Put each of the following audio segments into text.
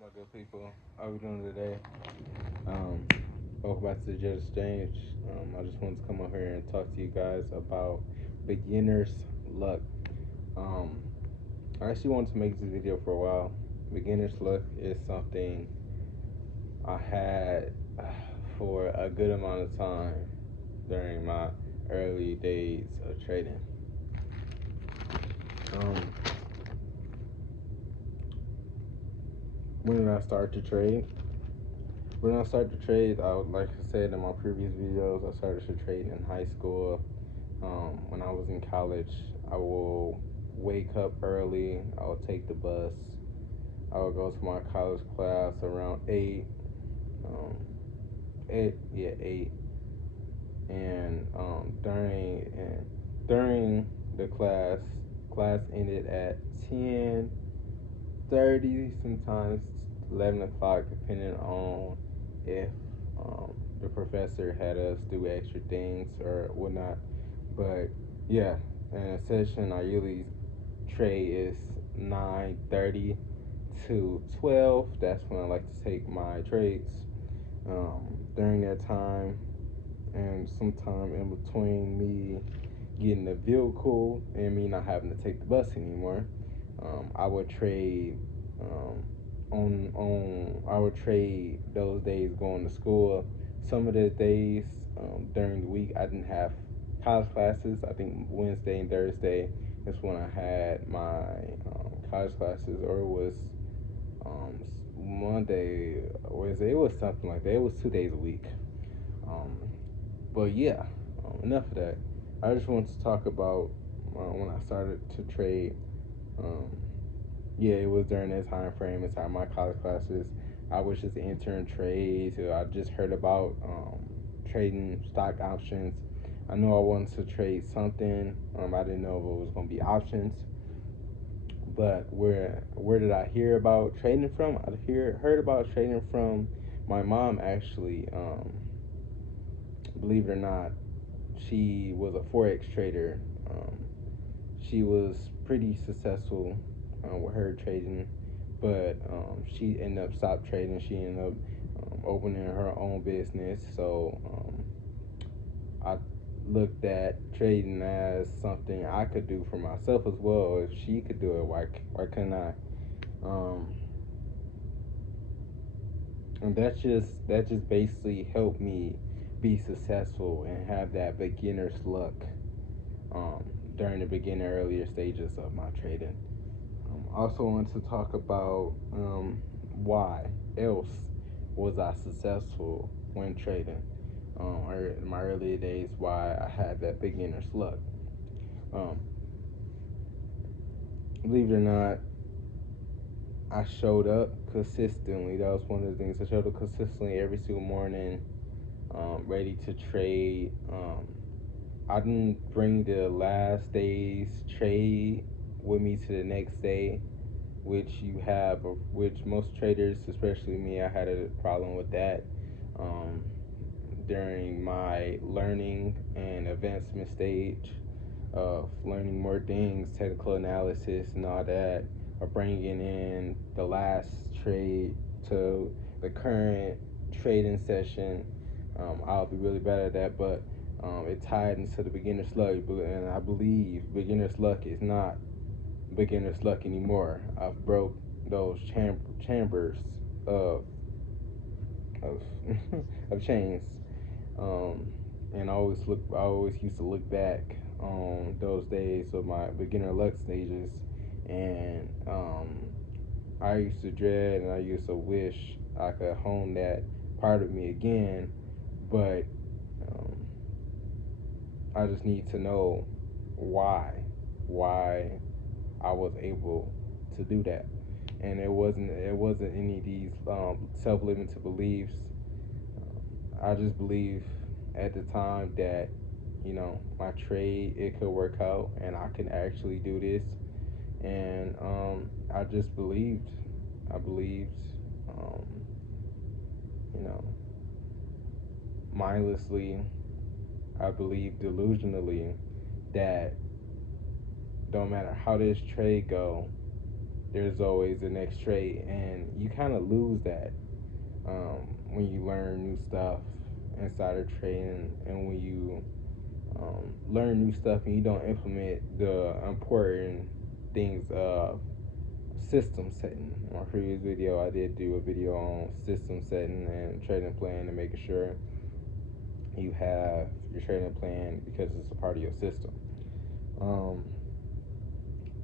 My good people, how are we doing today? Um, Welcome back to the Jet Exchange. I just wanted to come over here and talk to you guys about beginner's luck. Um, I actually wanted to make this video for a while. Beginner's luck is something I had for a good amount of time during my early days of trading. Um, when did I start to trade? When I started to trade, like I said in my previous videos, I started to trade in high school. When I was in college, I will wake up early. I would take the bus. I would go to my college class around 8. Um, 8, yeah, 8. And during the class ended at 10:30, sometimes 11 o'clock, depending on if the professor had us do extra things or whatnot. But yeah, in a session, I usually trade is 9:30 to 12. That's when I like to take my trades. During that time, and sometime in between me getting the vehicle and me not having to take the bus anymore, I would trade I would trade those days going to school. Some of the days during the week I didn't have college classes. I think Wednesday and Thursday is when I had my college classes, or it was um, Monday, Wednesday. It was something like that. It was 2 days a week. Um, but yeah, enough of that. I just want to talk about when I started to trade. Um, yeah, it was during that time frame inside my college classes. I was just entering trades. I just heard about trading stock options. I knew I wanted to trade something. I didn't know if it was going to be options. But where did I hear about trading from? Heard about trading from my mom actually. Believe it or not, she was a forex trader. Um, she was pretty successful with her trading, but she ended up stopped trading. She ended up opening her own business. So I looked at trading as something I could do for myself as well. If she could do it, why couldn't I? Um, and that just basically helped me be successful and have that beginner's luck um, during the beginner earlier stages of my trading. I also want to talk about why else was I successful when trading. Or in my earlier days, why I had that beginner's luck. Um, Believe it or not, I showed up consistently. That was one of the things. I showed up consistently every single morning, ready to trade. I didn't bring the last day's trade with me to the next day, which most traders, especially me, I had a problem with that. Um, During my learning and advancement stage of learning more things, technical analysis and all that, or bringing in the last trade to the current trading session, I'll be really bad at that. But it tied into the beginner's luck, and I believe beginner's luck is not beginner's luck anymore. I've broke those chambers of of of chains, um, and I always used to look back on those days of my beginner luck stages, and I used to dread and I used to wish I could hone that part of me again, but um, I just need to know why I was able to do that. And it wasn't any of these self-limiting beliefs. I just believe at the time that my trade, it could work out and I can actually do this. And I just believed. I believed, um, you know, mindlessly. I believed delusionally that don't matter how this trade go, there's always the next trade, and you kind of lose that when you learn new stuff inside of trading, and when you learn new stuff and you don't implement the important things of system setting. In my previous video, I did do a video on system setting and trading plan and making sure you have your trading plan because it's a part of your system. Um,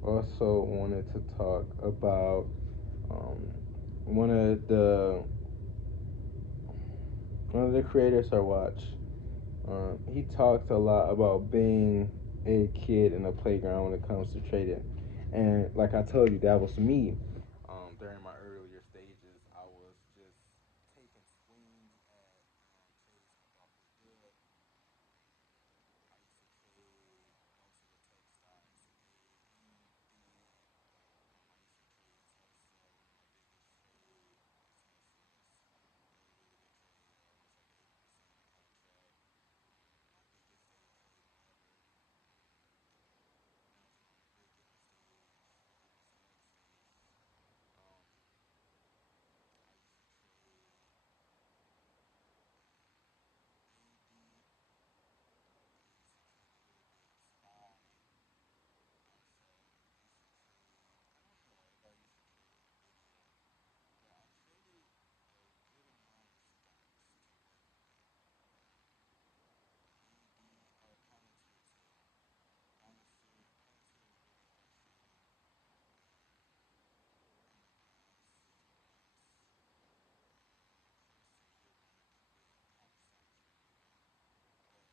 Also wanted to talk about um, one of the one of the creators I watch. He talks a lot about being a kid in a playground when it comes to trading, and like I told you, that was me. During my earlier stages, I was just taking swings at trades I thought was good. I used to trade most of the tech stocks, AMD. I used to trade Tesla. One of my biggest trade was Tesla. Really, really good trade. It was like 80% in the contract. My biggest day of trading ever. And I was in my beginner stage, 80% exits. Um, I used to trade AD. I used to trade a little bit of SPY. I used to trade, I don't know, everybody used to trade NVIDIA. But I traded a good amount of stocks to work with. AD, Palantir too. Palantir is really hard trading. And in the last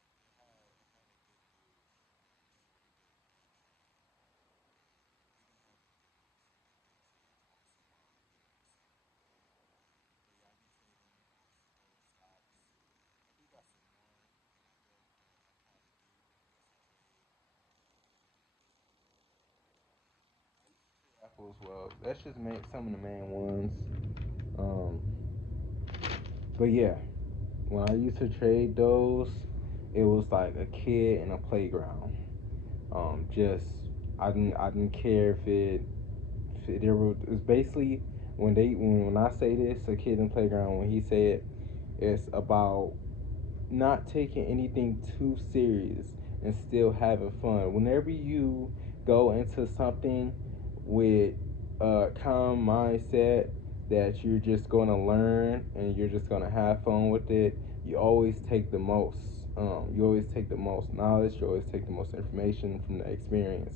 year when I quit, I kind of stopped trading it. But it had a good move. It's a really good trade. It can have really good moves for really big trades. Most of them are winners. But yeah, I be trading most of those stocks. I do got some more that I built, but I probably do. I used to trade. I used to trade Apple as well. That's just some of the main ones. Um, but yeah, when I used to trade those, it was like a kid in a playground. Just I didn't care if there was it's basically when I say this, a kid in the playground, when he said it's about not taking anything too serious and still having fun. Whenever you go into something with a calm mindset that you're just going to learn and you're just going to have fun with it, you always take the most. You always take the most knowledge. You always take the most information from the experience.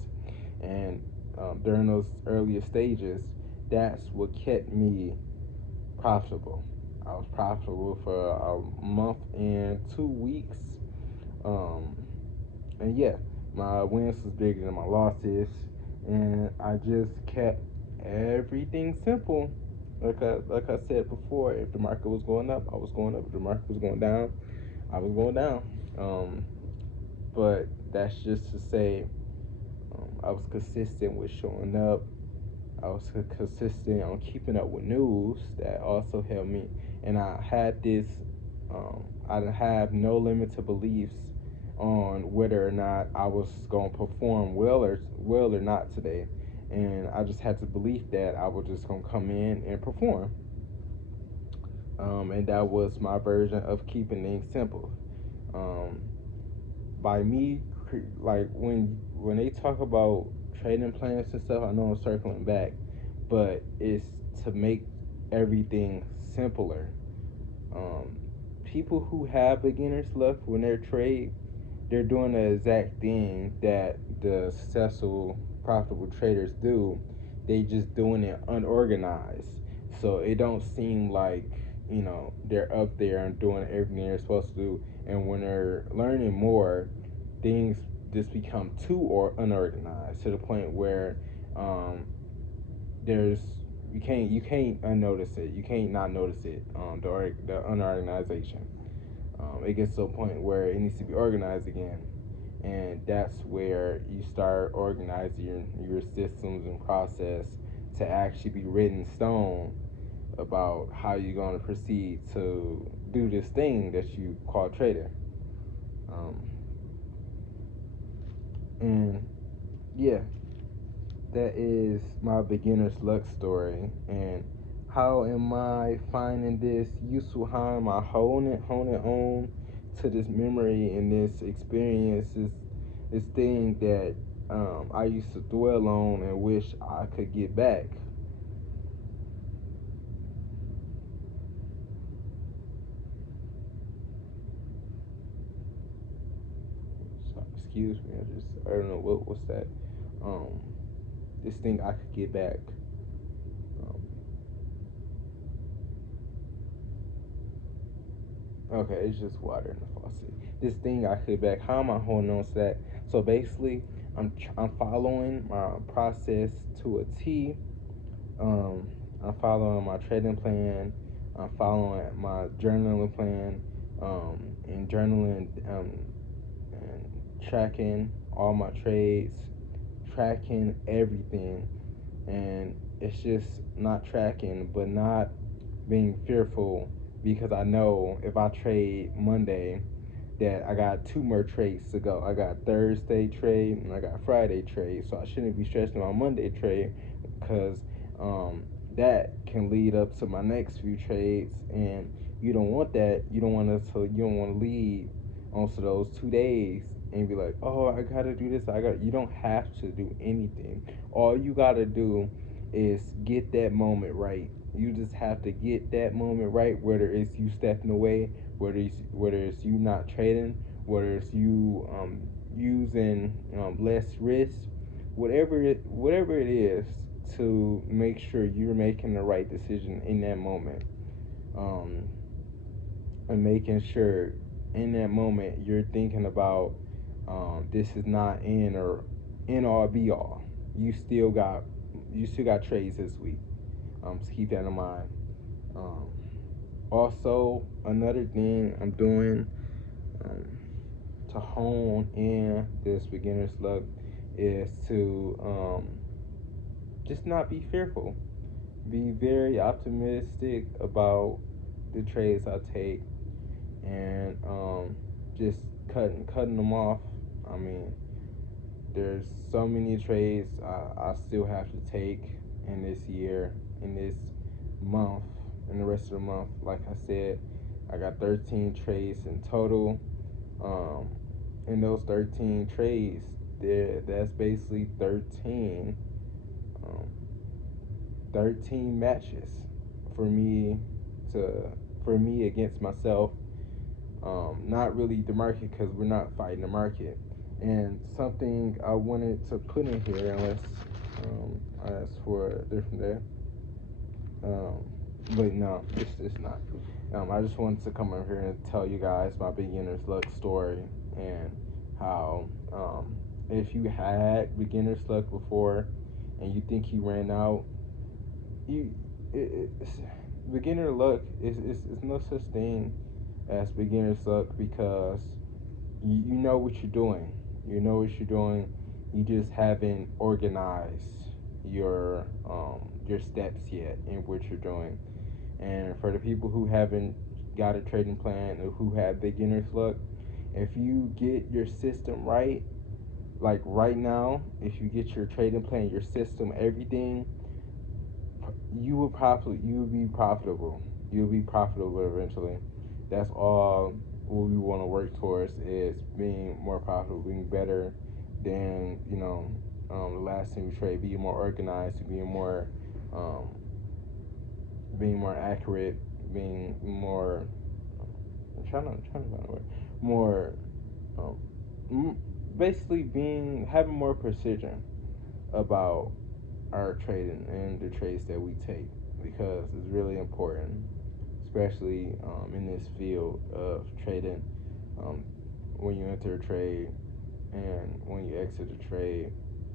And during those earlier stages, that's what kept me profitable. I was profitable for a month and 2 weeks. Um, and yeah, my wins was bigger than my losses, and I just kept everything simple. Like I said before, if the market was going up, I was going up. If the market was going down, I was going down. Um, but that's just to say, I was consistent with showing up. I was consistent on keeping up with news. That also helped me. And I had this, I have no limited beliefs on whether or not I was going to perform well or not today. And I just had to believe that I was just going to come in and perform. And that was my version of keeping things simple. Um, by me, like when they talk about trading plans and stuff, I know I'm circling back, but it's to make everything simpler. Um, People who have beginner's luck when they're trade, they're doing the exact thing that the successful, profitable traders do. They just doing it unorganized, so it don't seem like they're up there and doing everything they're supposed to do. And when they're learning more, things just become too or unorganized to the point where um, there's you can't unnotice it. You can't not notice it. The unorganization. It gets to a point where it needs to be organized again, and that's where you start organizing your systems and process to actually be written in stone about how you're going to proceed to do this thing that you call trading. Um, and yeah, that is my beginner's luck story. And how am I finding this useful? How am I holding on to this memory and this experience, this thing that I used to dwell on and wish I could get back? So, excuse me, I don't know what's that. Um, this thing I could get back. Um, Okay, it's just water in the faucet. This thing I could back. How am I holding on to that? So basically, I'm following my process to a T. Um, I'm following my trading plan. I'm following my journaling plan. And journaling and tracking all my trades, tracking everything, and it's just not tracking, but not being fearful because I know if I trade Monday that I got two more trades to go. I got Thursday trade and I got Friday trade, so I shouldn't be stressing my Monday trade because um, that can lead up to my next few trades, and you don't want that. You don't want to lead onto those 2 days and be like, oh, I gotta do this. You don't have to do anything. All you gotta do is get that moment right. You just have to get that moment right, whether it's you stepping away, whether it's you not trading, whether it's you using less risk, whatever it is, to make sure you're making the right decision in that moment, um, and making sure in that moment you're thinking about this is not in all be all. You still got trades this week. So keep that in mind. Um, Also, another thing I'm doing um, to hone in this beginner's luck is to just not be fearful. Be very optimistic about the trades I take, and just cutting them off. I mean, there's so many trades I still have to take in this year, in this month, in the rest of the month. Like I said, I got 13 trades in total. Um, in those 13 trades, that's basically um, 13 matches for me to for me against myself. Not really the market because we're not fighting the market. And something I wanted to put in here, unless I ask for a different day. Um, but no, it's not. I just wanted to come over here and tell you guys my beginner's luck story, and how if you had beginner's luck before and you think you ran out, you it's, beginner luck is no such thing as beginner's luck, because you know what you're doing. You know what you're doing. You just haven't organized your steps yet in what you're doing. And for the people who haven't got a trading plan or who have beginner's luck, if you get your system right, like right now, if you get your trading plan, your system, everything, you will be profitable. You'll be profitable eventually. That's all what we want to work towards, is being more profitable, being better than the last time we trade, being more organized, um, being more accurate, being more. I'm trying to find a word. More, um, basically being having more precision about our trading and the trades that we take, because it's really important, especially in this field of trading. Um, when you enter a trade and when you exit a trade,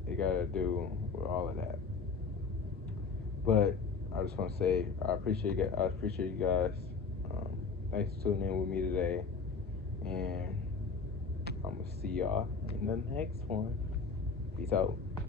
you gotta do with all of that. But I just want to say I appreciate you guys. Um, Thanks for tuning in with me today, and I'm gonna see y'all in the next one. Peace out.